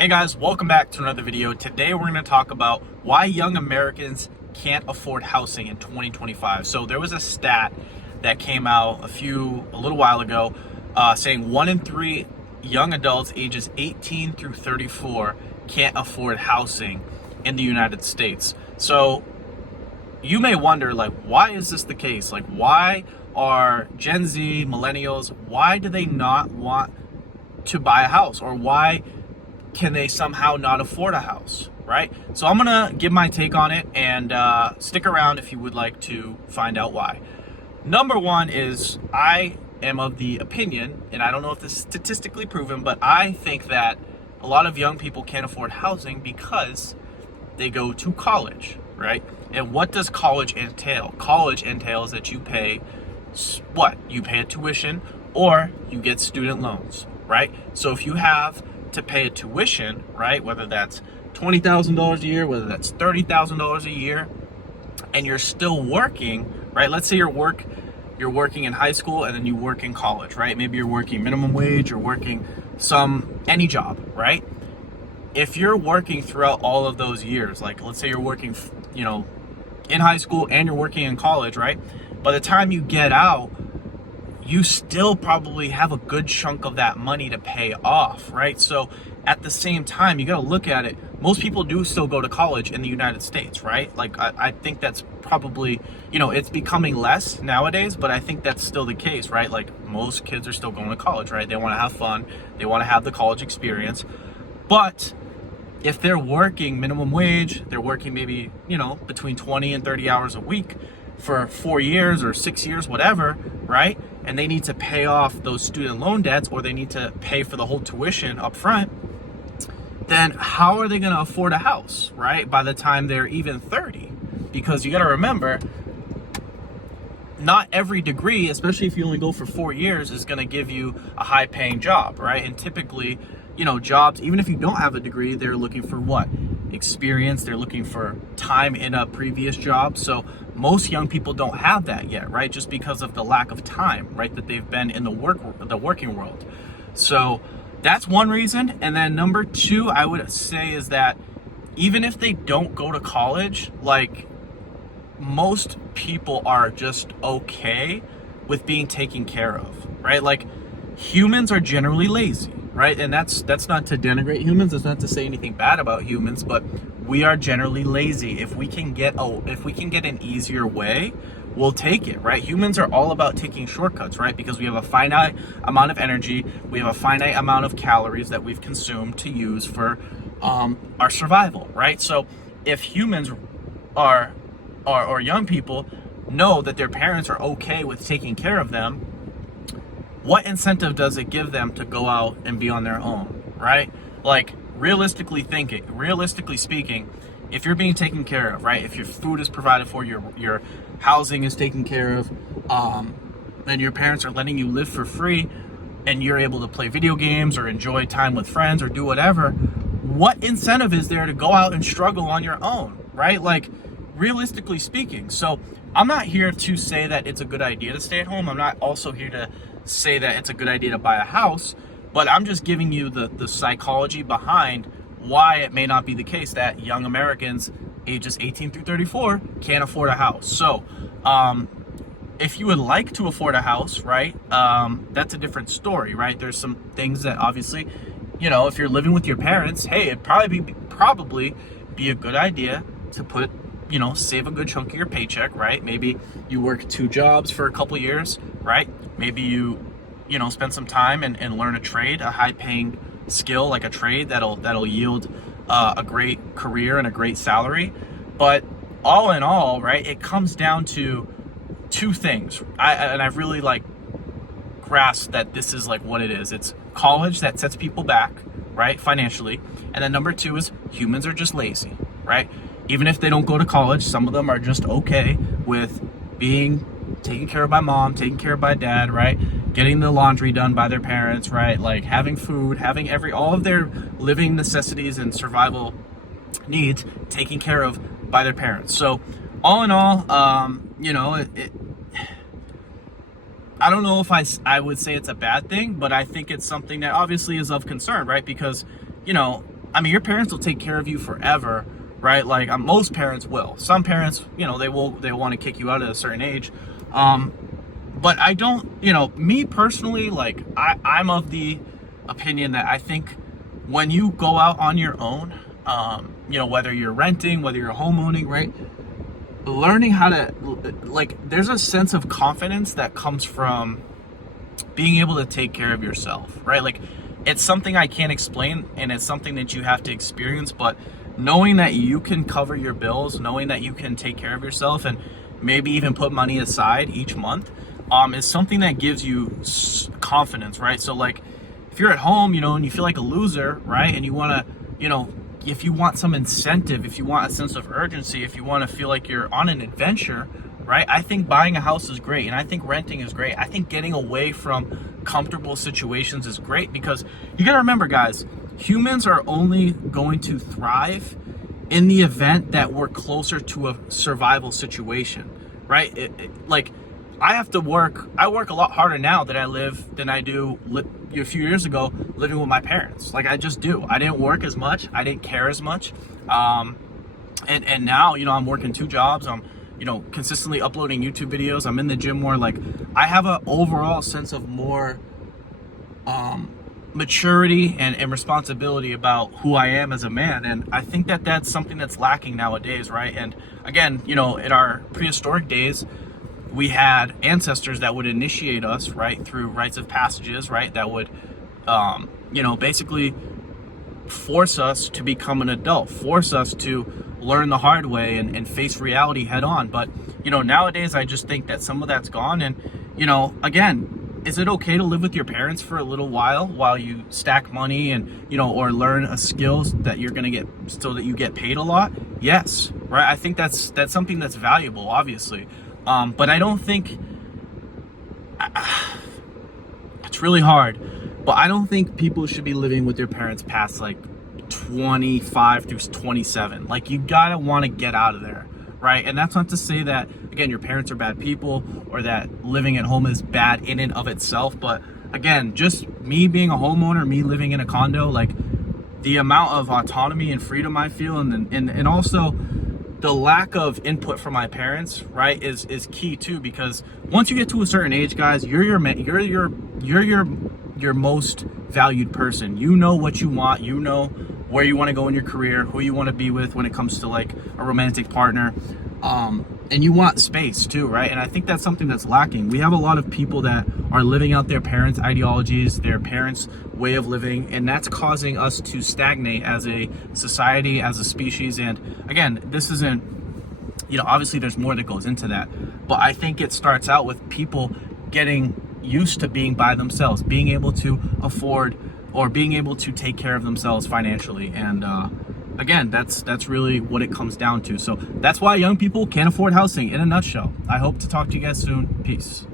Hey guys, welcome back to another video. Today we're going to talk about why young Americans can't afford housing in 2025. So there was a stat that came out a little while ago saying 1 in 3 young adults ages 18 through 34 can't afford housing in the United States. So you may wonder, like, why is this the case? Like, why are Gen Z, millennials, why do they not want to buy a house? Or why can they somehow not afford a house, right? So I'm gonna give my take on it, and stick around if you would like to find out why. Number one is, I am of the opinion, and I don't know if this is statistically proven, but I think that a lot of young people can't afford housing because they go to college, right? And what does college entail? College entails that you pay you pay a tuition, or you get student loans, right? So if you have to pay a tuition, right, whether that's $20,000 a year, whether that's $30,000 a year, and you're still working, right? Let's say you're working in high school and then you work in college, right? Maybe you're working minimum wage or working any job, right? If you're working throughout all of those years, like let's say you're working, in high school and you're working in college, right? By the time you get out, you still probably have a good chunk of that money to pay off, right? So at the same time, you got to look at it. Most people do still go to college in the United States, right? Like, I think that's probably, it's becoming less nowadays, but I think that's still the case, right? Like, most kids are still going to college, right? They want to have fun. They want to have the college experience. But if they're working minimum wage, they're working maybe, between 20 and 30 hours a week for 4 years or 6 years, whatever, right? And they need to pay off those student loan debts, or they need to pay for the whole tuition up front, then how are they going to afford a house, right? By the time they're even 30. Because you got to remember, not every degree, especially if you only go for 4 years, is going to give you a high paying job, right? And typically, jobs, even if you don't have a degree, they're looking for what? Experience. They're looking for time in a previous job. So most young people don't have that yet, right? Just because of the lack of time, right, that they've been in the working world. So that's one reason. And then number two, I would say, is that even if they don't go to college, like, most people are just okay with being taken care of, right? Like, humans are generally lazy, right? And that's not to denigrate humans. It's not to say anything bad about humans, but we are generally lazy. If we can get an easier way, we'll take it, right? Humans are all about taking shortcuts, right? Because we have a finite amount of energy, we have a finite amount of calories that we've consumed to use for our survival, right? So if humans or young people know that their parents are okay with taking care of them, what incentive does it give them to go out and be on their own, right? Like, realistically speaking, if you're being taken care of, right? If your food is provided for, your housing is taken care of, and your parents are letting you live for free, and you're able to play video games or enjoy time with friends or do whatever, what incentive is there to go out and struggle on your own, right? Like, realistically speaking. So I'm not here to say that it's a good idea to stay at home. I'm not also here to say that it's a good idea to buy a house, but I'm just giving you the psychology behind why it may not be the case that young Americans ages 18 through 34 can't afford a house. So if you would like to afford a house, right, that's a different story, right? There's some things that obviously, if you're living with your parents, hey, it'd probably be a good idea to save a good chunk of your paycheck, right? Maybe you work 2 jobs for a couple years, right? Maybe you spend some time and learn a trade, a high-paying skill like a trade that'll yield a great career and a great salary. But all in all, right, it comes down to 2 things. I've really grasped that this is what it is. It's college that sets people back, right, financially, and then number 2 is humans are just lazy, right? Even if they don't go to college, some of them are just okay with being taken care of by mom, taken care of by dad, right? Getting the laundry done by their parents, right? Like, having food, having all of their living necessities and survival needs taken care of by their parents. So all in all, I don't know if I would say it's a bad thing, but I think it's something that obviously is of concern, right? Because, I mean, your parents will take care of you forever, right? Like most parents will. Some parents, they want to kick you out at a certain age. But I don't, me personally, like I'm of the opinion that I think when you go out on your own, whether you're renting, whether you're homeowning, right? Learning how to, like, there's a sense of confidence that comes from being able to take care of yourself, right? Like, it's something I can't explain, and it's something that you have to experience, but knowing that you can cover your bills, knowing that you can take care of yourself, and maybe even put money aside each month, is something that gives you confidence, right? So, like, if you're at home, and you feel like a loser, right? And you want to, if you want some incentive, if you want a sense of urgency, if you want to feel like you're on an adventure, right? I think buying a house is great, and I think renting is great. I think getting away from comfortable situations is great, because you got to remember, guys, humans are only going to thrive in the event that we're closer to a survival situation, right? Like, I work a lot harder now than I do a few years ago living with my parents. Like, I just do. I didn't work as much. I didn't care as much. And now, I'm working 2 jobs. I'm, consistently uploading YouTube videos. I'm in the gym more. Like, I have an overall sense of more maturity and responsibility about who I am as a man. And I think that that's something that's lacking nowadays, right? And again, in our prehistoric days, we had ancestors that would initiate us, right, through rites of passages, right, that would, basically force us to become an adult, force us to learn the hard way and face reality head on. But, nowadays, I just think that some of that's gone. And, again, is it okay to live with your parents for a little while you stack money and, or learn a skill that you're going to get so that you get paid a lot? Yes, right? I think that's something that's valuable, obviously. But I don't think it's really hard, but I don't think people should be living with their parents past like 25 through 27. Like, you gotta want to get out of there, right? And that's not to say that, again, your parents are bad people or that living at home is bad in and of itself. But again, just me being a homeowner, me living in a condo, like, the amount of autonomy and freedom I feel, and also the lack of input from my parents, right, is key too. Because once you get to a certain age, guys, you're your most valued person. You know what you want. You know where you want to go in your career, who you want to be with when it comes to like a romantic partner, and you want space too, right? And I think that's something that's lacking. We have a lot of people that are living out their parents' ideologies, their parents' way of living, and that's causing us to stagnate as a society, as a species. And again, this isn't, obviously there's more that goes into that, but I think it starts out with people getting used to being by themselves, being able to afford or being able to take care of themselves financially. And again, that's really what it comes down to. So that's why young people can't afford housing, in a nutshell. I hope to talk to you guys soon. Peace.